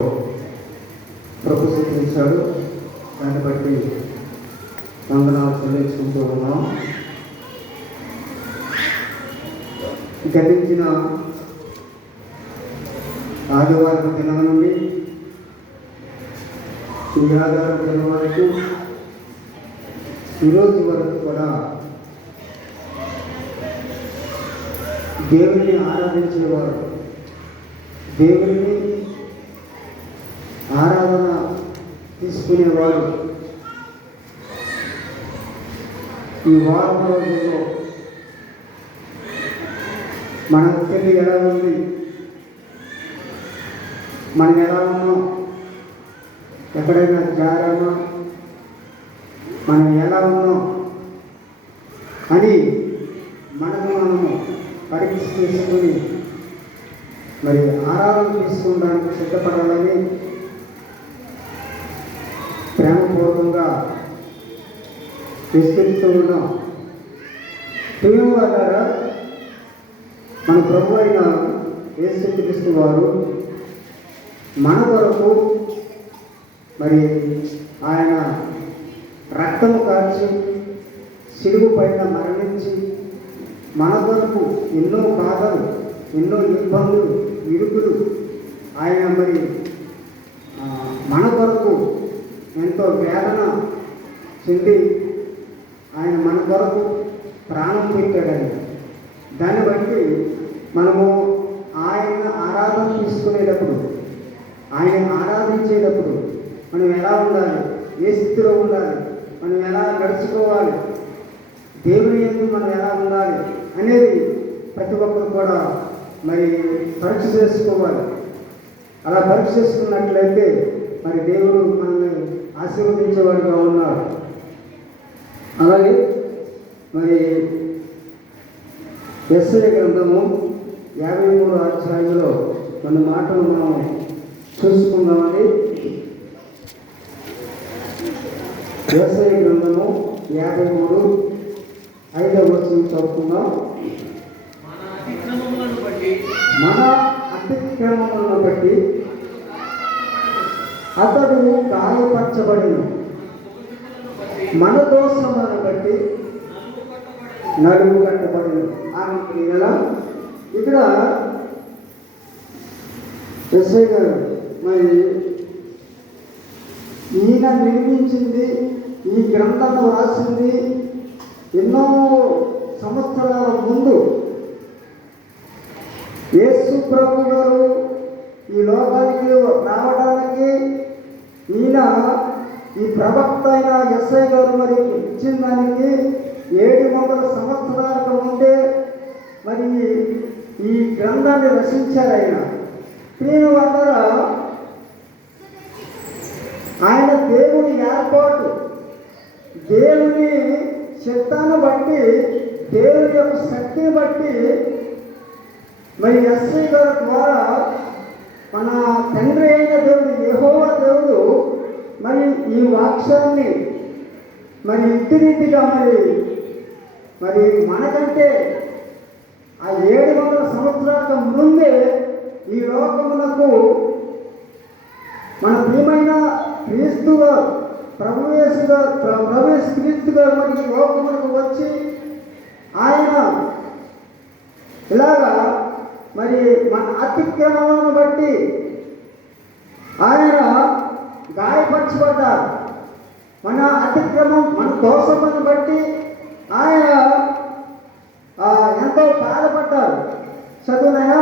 ప్రభు సూచించాడు. దాన్ని బట్టి వందనాలు చెల్లించుకుంటూ ఉన్నాం. గతించిన ఆదివారం దినం నుండి ఈ ఆదివారం దినం వరకు ఈరోజు వరకు కూడా దేవుని ఆరాధించేవారు, దేవుని ఆరాధన తీసుకునేవారు ఈ వారం రోజుల్లో మన స్థితి ఎలా ఉంది, మనం ఎలా ఉన్నాం, ఎక్కడైనా జారామా, మనం ఎలా ఉన్నాం అని మనము పరీక్ష చేసుకుని మరి ఆరాధన తీసుకోవడానికి సిద్ధపడాలని ప్రేమపూర్వకంగా విస్తరిస్తూ ఉన్నాం. ప్రియుల ద్వారా మన ప్రభు అయిన యేసుక్రీస్తు వారు మన కొరకు మరి ఆయన రక్తము కార్చి సిలువ పైన మరణించి మన కొరకు ఎన్నో బాధలు, ఎన్నో ఇబ్బందులు, ఇరుకులు ఆయన మరి మన కొరకు ఎంతో వేదన చెంది ఆయన మన కొరకు ప్రాణం పెట్టాడని. దాన్ని బట్టి మనము ఆయన ఆరాధన తీసుకునేటప్పుడు, ఆయన ఆరాధించేటప్పుడు మనం ఎలా ఉండాలి, ఏ స్థితిలో ఉండాలి, మనం ఎలా నడుచుకోవాలి, దేవుని యందు మనం ఎలా ఉండాలి అనేది ప్రతి ఒక్కరు కూడా మరి పరీక్ష చేసుకోవాలి. అలా పరీక్ష చేసుకున్నట్లయితే మరి దేవుడు మనల్ని ఆశీర్వదించేవాడుగా ఉన్నాడు. అలాగే మరి యెషయా గ్రంథము 53వ అధ్యాయంలో కొన్ని మాటలు మనం చూసుకుందామండి. యెషయా గ్రంథము 53:5 వచనం చదువుకుందాం. మన అతిక్రమములను బట్టి అతడు గాయపరచబడిను, మన దోషములను బట్టి నలుగు కట్టబడిను. ఎలా ఇక్కడ యెషయా గారు మరి ఈయన నిర్మించింది, ఈ గ్రంథము రాసింది ఎన్నో సంవత్సరాల ముందు. యేసు ప్రభు గారు ఈ లోకానికి రావడానికి ఈయన ఈ ప్రవక్త అయిన యెషయా గారు మరి ఇచ్చిన దానికి 700 సంవత్సరాలకు ముందే మరి ఈ గ్రంథాన్ని రచించారు ఆయన. దీని వల్ల ఆయన దేవుని ఏర్పాటు, దేవుని చిత్తాన్ని బట్టి, దేవుని యొక్క శక్తిని బట్టి మరి యెషయా గారి ద్వారా మన తండ్రి అయిన దేవుడు యెహోవా దేవుడు మరి ఈ వాక్యాన్ని మరి ఇంటిరీతిగా మరి మనకంటే ఆ 700 సంవత్సరాల ముందే ఈ లోకమునకు మన ప్రియమైన క్రీస్తుగా ప్రభు యేసు క్రీస్తుగా మరి ఈ లోకమునకు వచ్చి ఆయన ఇలాగా మరి మన అతిక్రమములను బట్టి ఆయన గాయపరచబడ్డారు. మన అతిక్రమం, మన దోషములను బట్టి ఆయన ఎంతో బాధపడ్డారు. చదువునైనా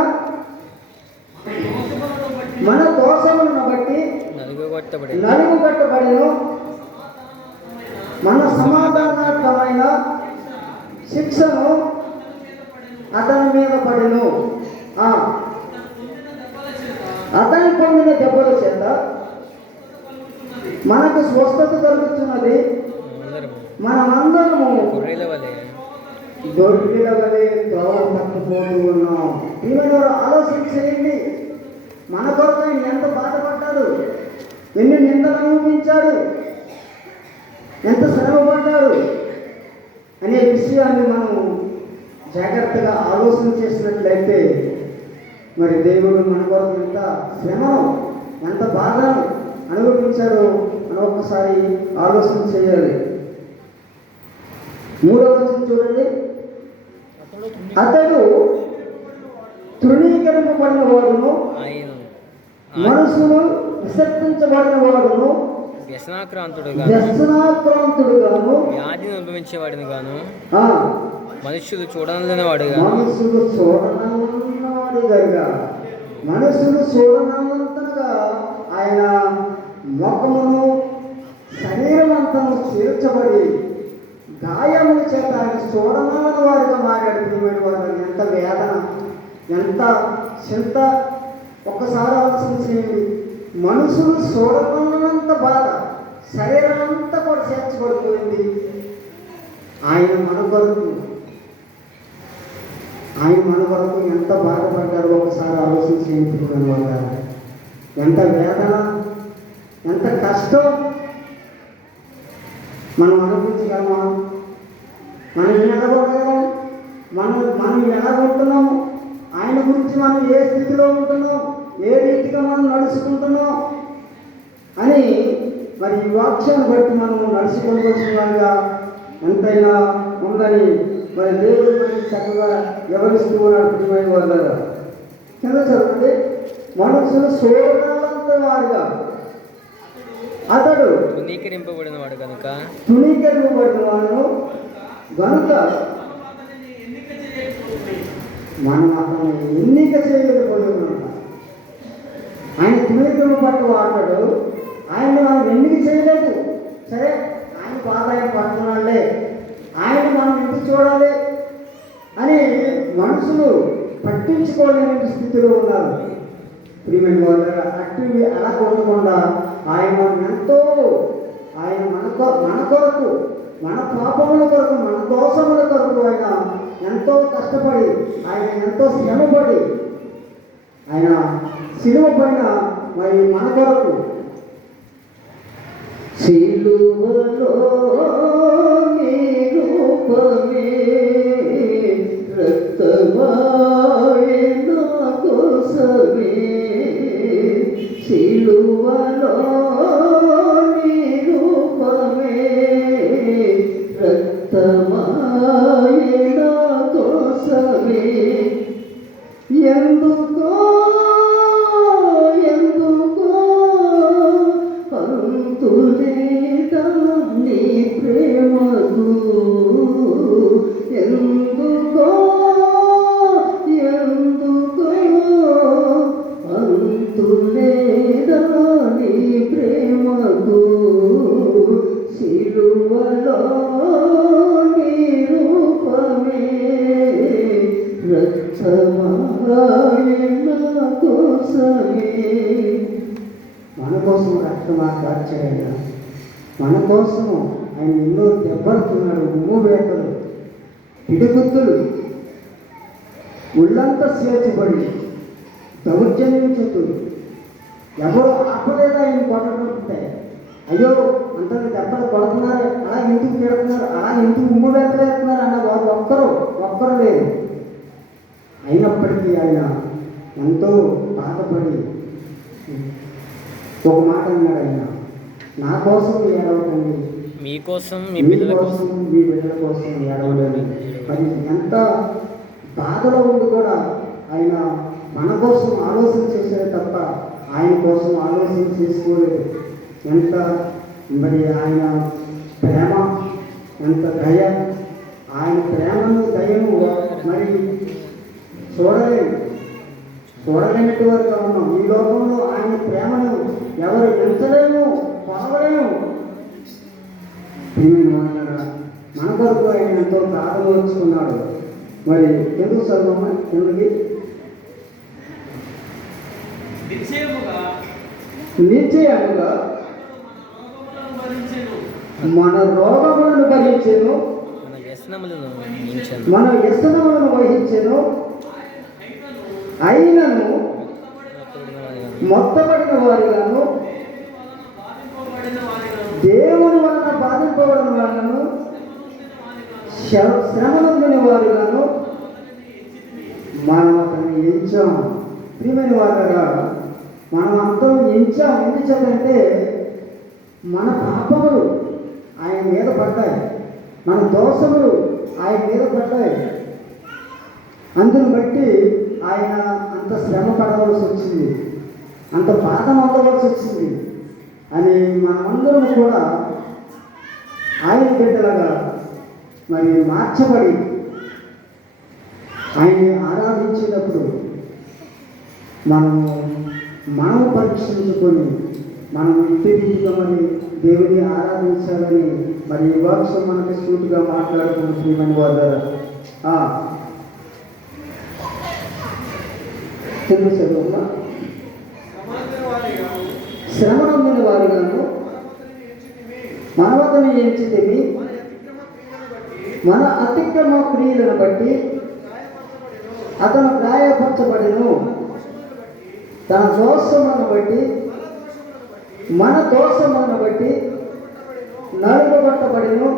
మన దోషములను బట్టి నలుగు కట్టబడిను, మన సమాధానార్థమైన శిక్షను అతని మీద పడిను. అతని పొందిన దెబ్బల చేత మనకు స్వస్థత కలుగుతున్నది. మనమందరము గొర్రెల వలె త్రోవ తప్పిపోతూ ఉన్నాం. ఈమెను ఆలోచన చేయండి. మన కొరకు ఆయన ఎంత బాధపడ్డాడు, ఎన్ని నిందలు అనుభవించాడు, ఎంత శ్రమపడ్డాడు అనే విషయాన్ని మనం జాగ్రత్తగా ఆలోచన చేసినట్లయితే మరి దేవుడు మన కొరకు ఎంత శ్రమను ఎంత బాధను అనుభవించారో అని ఒక్కసారి ఆలోచన చేయాలి. 3వ వచనం చూడండి. అతడు తృణీకరింపబడిన వాడును, మనసును విసర్జించబడిన వాడును, వ్యసనాక్రాంతుడుగాను, వ్యాధిని అనుభవించేవాడిని గాను, మనుషులు చూడనని వాడుగా, మనుషులు చూడనవాడిగా, మనుషులు చూడనంతగా ఆయన ముఖమును శరీరం అంతను చీల్చబడి గాయముల చేత ఆయన చూడనని వారిగా మారాడు. ప్రియమైన వారు, ఎంత వేదన, ఎంత చింత ఒక్కసారి ఆలోచన చేయండి. మనుషులు చూడనంత బాధ, శరీరం అంతా కూడా చేర్చబడిపోయింది. ఆయన మన కొరకు ఎంత బాధపడ్డారో ఒకసారి ఆలోచన చేయండి. వాళ్ళ ఎంత వేదన, ఎంత కష్టం మనం అనుభవించగలమా? మనం ఎలాగోగలం? మనం ఎలాగొంటున్నాము? ఆయన గురించి మనం ఏ స్థితిలో ఉంటున్నాం, ఏ రీతిగా మనం నడుచుకుంటున్నాం అని మరి ఈ వాక్యాన్ని బట్టి మనం నడుచుకోవాల్సిన వారిగా ఎంతైనా ఉందని మరి దేవుడు మనకి చక్కగా వివరిస్తూ ఉన్నాడు. ప్రియమైన వాళ్ళ కింద చదువుతుంది. మనుషులు చూడగలంత వారుగా అతడు తృణీకరింపబడిన వాడు కనుక మనం అతను ఎన్నిక చేయలేకపోతున్నాం. ఆయన తృణీకరింపబడ్డ వాడు, ఆయన మనం ఎన్నిక చేయలేదు. సరే, ఆయన బాధ ఆయన పడుతున్నాడులే, ఆయన మనం ఎందుకు చూడాలి అని మనుషులు పట్టించుకోలేని స్థితిలో ఉన్నారు. ప్రియమైన వాళ్ళ అట్టివి అలా ఉండకుండా ఆయన ఎంతో, ఆయన మన కొరకు, మన పాపముల కొరకు, మన దోషముల కొరకు ఆయన ఎంతో కష్టపడి, ఆయన ఎంతో శ్రమపడి, ఆయన శిలువ పైన మరి మన కొరకు సిలువలో నీ రూపమే రక్తమాయే నా కోసమే, సిలువలో నీ రూపమే రక్తమాయే నా కోసమే, ఎందుకో అంతులేదా నీ ప్రేమకు, ఎందుకో అంతులేదా నీ ప్రేమకు, సిలువలో నీ రూపమే రక్తమాయే నా కోసమే. మన కోసం రక్తమా కార్చాయన, మన కోసము ఆయన ఎన్నో దెబ్బలుతున్నాడు, ఉమ్మువేతలు, పిడిగుద్దులు, ఒళ్ళంతా చేర్చబడి దౌర్జన్యించుతూ ఎవరు ఆపలేదు ఆయన కొట్టకుంటే. అయ్యో అంత దెబ్బలు కొడుతున్నారు, అలా ఎందుకు పెడుతున్నారు, అలా ఎందుకు ఉమ్మువేతలు వేస్తున్నారు అన్న వారు ఒక్కరు లేరు. అయినప్పటికీ ఆయన ఎంతో బాధపడి ఒక మాట అన్నాడు. ఆయన నా కోసం ఏడవకండి, మీకోసం, మీ బిడ్డల కోసం ఏడవలేదు. అది ఎంత బాధలో ఉండి కూడా ఆయన మన కోసం ఆలోచన చేసేది తప్ప ఆయన కోసం ఆలోచన చేసుకోలేదు. ఎంత మరి ఆయన ప్రేమ, ఎంత దయ, ఆయన ప్రేమను దయను మరి చూడలేనట్టు వారుగా ఉన్నాం. ఈ లోకంలో ఆయన ప్రేమను ఎవరు ఎంచలేము, పొందలేము. మన కొరకు ఆయన ఎంతో ప్రారంభించుకున్నాడు. మరి ఎందుకు చదువు ఎందుకు నిశ్చయముగా మన రోగములను భరించెను, మన వ్యసనములను వహించెను, అయినను మొత్తబడిన వారిగాను, దేవుని వలన బాధింపబడిన వారిగాను, శ్రమనొందిన వారిగాను మనం అతన్ని ఎంచాం. ప్రియమైన వారుగా మనం అందరం ఎంచాం. ఎందుచేతంటే మన పాపములు ఆయన మీద పడ్డాయి, మన దోషములు ఆయన మీద పడ్డాయి. అందును బట్టి ఆయన అంత శ్రమ పడవలసి వచ్చింది, అంత బాధ పొందవలసి వచ్చింది అని మనమందరం కూడా ఆయన బిడ్డలుగా మరి మార్చబడి ఆయన్ని ఆరాధించేటప్పుడు మనము పరీక్షించుకొని మనం ఇంటి రీతిగా మరి దేవుని ఆరాధించాలని మరి ఈ వర్క్స్ మనకి సూటుగా మాట్లాడుకున్న శ్రీమణి వారు తెలుసా శ్రమ నొందిన వారిగాను మనవతని ఎంచితిమి, మన అతిక్రమ క్రియలను బట్టి అతను గాయపరచబడెను, తన దోషములను బట్టి మన దోషములను బట్టి నలుగుబట్టబడెను,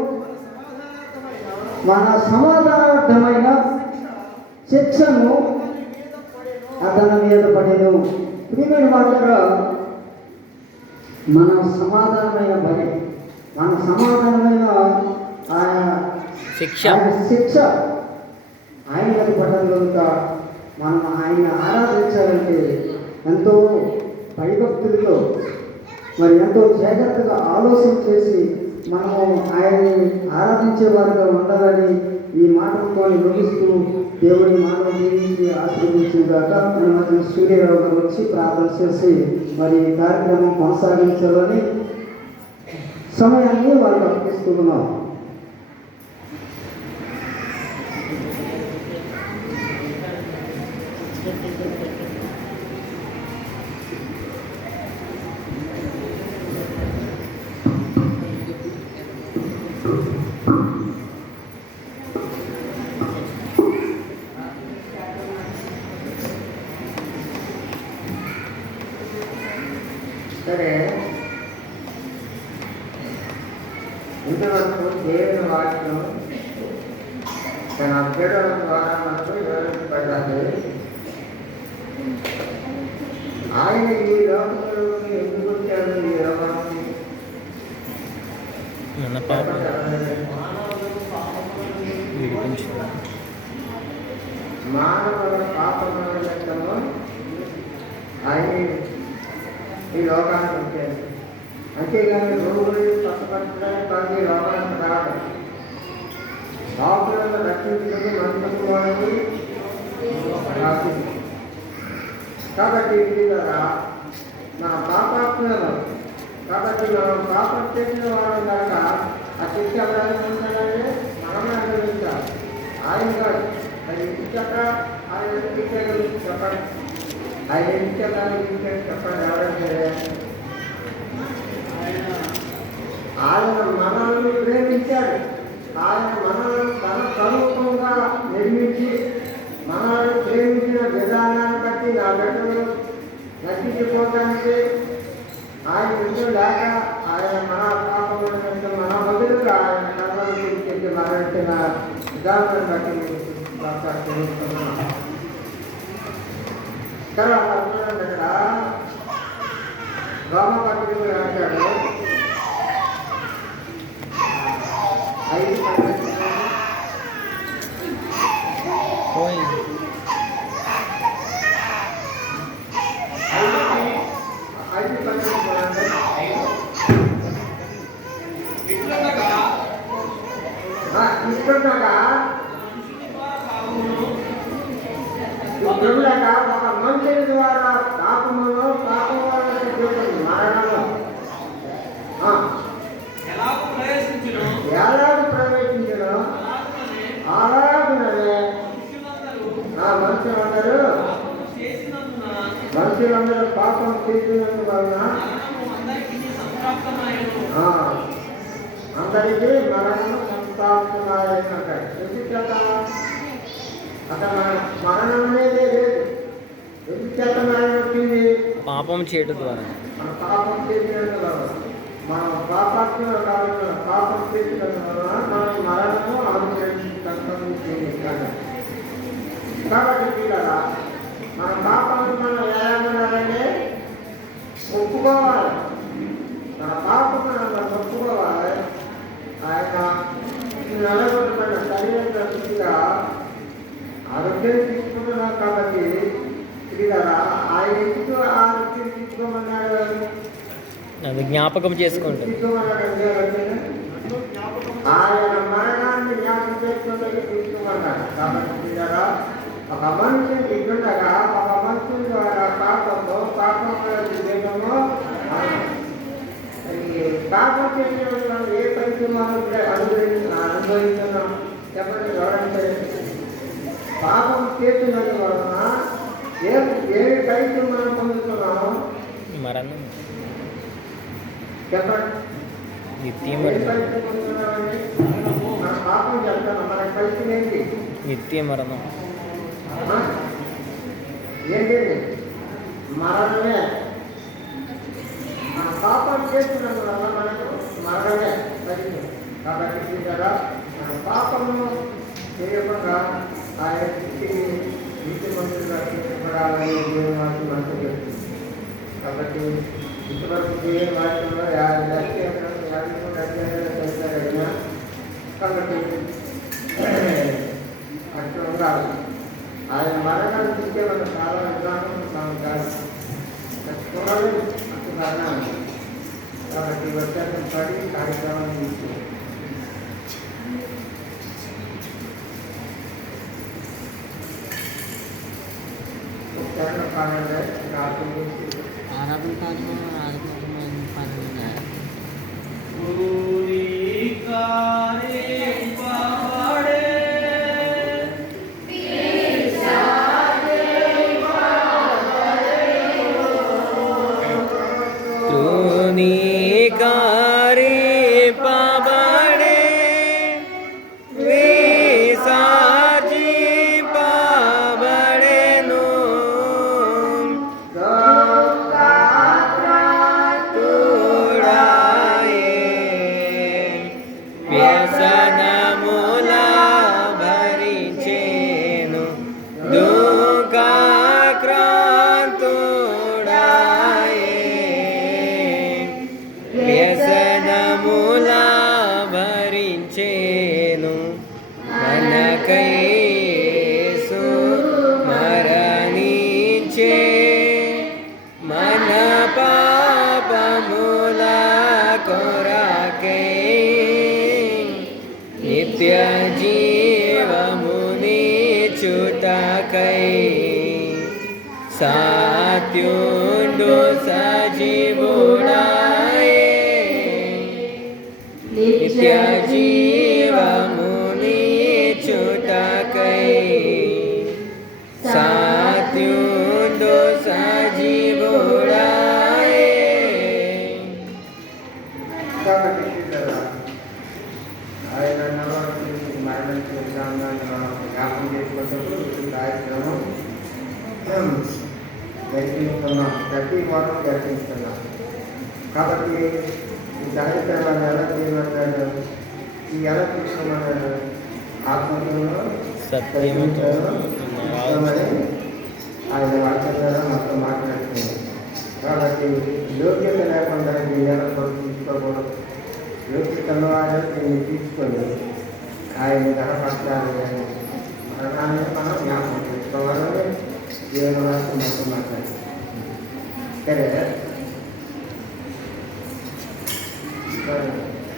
మన సమాధానార్థమైన శిక్షను అతని మీద పడెను. ప్రియమైన వారులారా, మన సమాధానమైన బలి, మన సమాధానమైన శిక్ష ఆయన మీద పడ్డది కనుక మనం ఆయన ఆరాధించాలంటే ఎంతో భయభక్తులతో మరి ఎంతో జాగ్రత్తగా ఆలోచన చేసి మనము ఆయన్ని ఆరాధించేవారుగా ఉండాలని ఈ మాటలతో ముగిస్తూ దేవుని మానవ దీవించి ఆశీర్వదించేదాకా మన మధ్య సూర్యరావు గారు వచ్చి ప్రార్థన చేసి మరి ఈ కార్యక్రమం కొనసాగించాలని సమయాన్ని వారికి అర్పిస్తున్నాం. సరే, ఇంతవరకు దేవుని వాక్యం తన బిడ్డల ద్వారా మనకు వివరించబడ్డాలి. ఆయన ఈ లోకంలోకి ఎందుకు వచ్చాడు? ఈ లోకానికి మానవుల పాపముల నిమిత్తము ఆయన ఈ లోకానికి వచ్చాడు. అంతేగాని రోగులు స్వస్థపరచడానికి కాదు ఈ లోకానికి రాదు. పాపులను రక్షించడానికి మనసు వాడిని రాసింది. కాబట్టి ఇది కదా మన పాపాత్మలు, కాబట్టి మనం పాపం చేసిన వాడు కనుక ఆ శిక్ష ఉండాలంటే మనమే అనుభవించాలి. ఆయన కాదు. అది శిక్షక ఆయన శిక్షలు చెప్పండి, ఆయన శిక్షకాన్ని చెప్పండి. ఎవరంటే ఆయన మనల్ని ప్రేమించాడు. ఆయన మనల్ని తన స్వరూపంగా నిర్మించి మనల్ని ప్రేమించిన విధానాన్ని బట్టి నా బిడ్డలు నచ్చిపోవడానికి ఆయన విషయం లేక ఆయన మన పాపం మన బదులుగా ఆయన కర్మలు గురించి మరణించిన విధానాన్ని బట్టి తెలుస్తున్నాం. తర్వాత ఇక్కడ రోమపత్రికలు అంటాడు 5 ఒక మనుషుల ద్వారా పాపమును పాపం మరణము ఎలాగ ప్రవేశించను అలాగనే మనుషులందరూ పాపం చేసినందువలన అందరికీ మరణం సంస్థాపిస్తున్నాయంటాడు. ఎందుకు చేస్తామా? అసలు మరణం అనేది లేదు. ఎందుకు చేత మరణం వచ్చింది? పాపం చేయడం ద్వారా. మన పాపం చేసినందువల్ల, మనం పాపాత్మలు కాదు, పాపం చేసినందువల్ల మనం మరణము అనుభవించాలి. కాబట్టి పిల్లల మన పాపాన్ని మనం ఎలా ఉండాలంటే ఒప్పుకోవాలి, తన పాపం ఒప్పుకోవాలి. ఆయన నలగొట్టబడిన శరీరంలో స్థితిగా ఆరోగ్యం తీసుకుంటున్నాం కాబట్టి శ్రీధర ఆయన ఎందుకు ఆరోగ్యం తీసుకోమన్నాడు? అది జ్ఞాపకం చేసుకుంటాం. తీసుకోమన్నాడు ఆయన మరణాన్ని జ్ఞాపకం చేసుకుంటే తీసుకోమన్నాడు. కాబట్టి శ్రీధర ఒక మనుషుని ఇటుండగా ఒక మనుషుని ద్వారా పాపంలో దేశంలో పాపం చేసిన వాళ్ళు ఏ పరిశ్రమలు అనుభవిస్తున్నాం చెప్పండి. ఎవరంటే పాపం చేస్తున్నందు వలన ఏ పరిశ్రమను పొందుతున్నాం మరణం, చెప్పండి. నిత్య ఏ మరణం, పరిశ్రమ పొందుతున్నామండి? మన పాపం చేస్తున్నాం. మన పరిస్థితి ఏంటి? నిత్య మరణం. ఏంటి? మరణమే. మన పాపం చేస్తున్నందు వల్ల మనకు మరణమే పరిస్థితి. కాబట్టి కదా మన పాపము చేయకుండా ఆయన స్థితిని నీతి మంత్రులుగా తీర్చబడాలని దేవుని వాక్యం మనకు చెప్తుంది. కాబట్టి ఇంతవరకు దేవుని వాక్యంలో 50 అధ్యాయాలు చదివారైనా కాబట్టి అట్లా ఉండాలి. ఆయన మరణాన్ని చూస్తే మన చాలా విధానం కాదు ఖచ్చితంగా అటు కాబట్టి వచ్చాక పడి కార్యక్రమాన్ని తీసుకుంటాం. ఆరాధన కార్యక్రమం ఆరాధన పని నిత్య జీవముని చుటకై సాత్యుండు సజీవుడాయే. నిత్య జీవముని చుటకై సాత్యుండు సజీవుడాయే. ఆయన మరణించిన విధానాన్ని మనం జ్ఞాపకం చేసుకున్నప్పుడు కార్యక్రమం జరిపిస్తున్నాం, ప్రతి వారం జరిపిస్తున్నాం. కాబట్టి ఈ కార్యక్రమాన్ని ఎలా చేయమన్నాడు? ఈ ఎలా తీసుకోమన్నాడు? ఆత్మతో సత్యముతో ఆయన వాక్యం ద్వారా మొత్తం మాట్లాడుతుంది. కాబట్టి యోగ్యత లేకుండా దీన్ని ఎలా తీసుకోకూడదు. యోగ్యత ఉన్నవారు దీన్ని తీసుకొని ఆయన ధనపరచాలి అని మరణాన్ని మనం జ్ఞాపకం చేసుకోవాలని దేవుని వాక్యం మొత్తం మాట్లాడుతుంది. సరే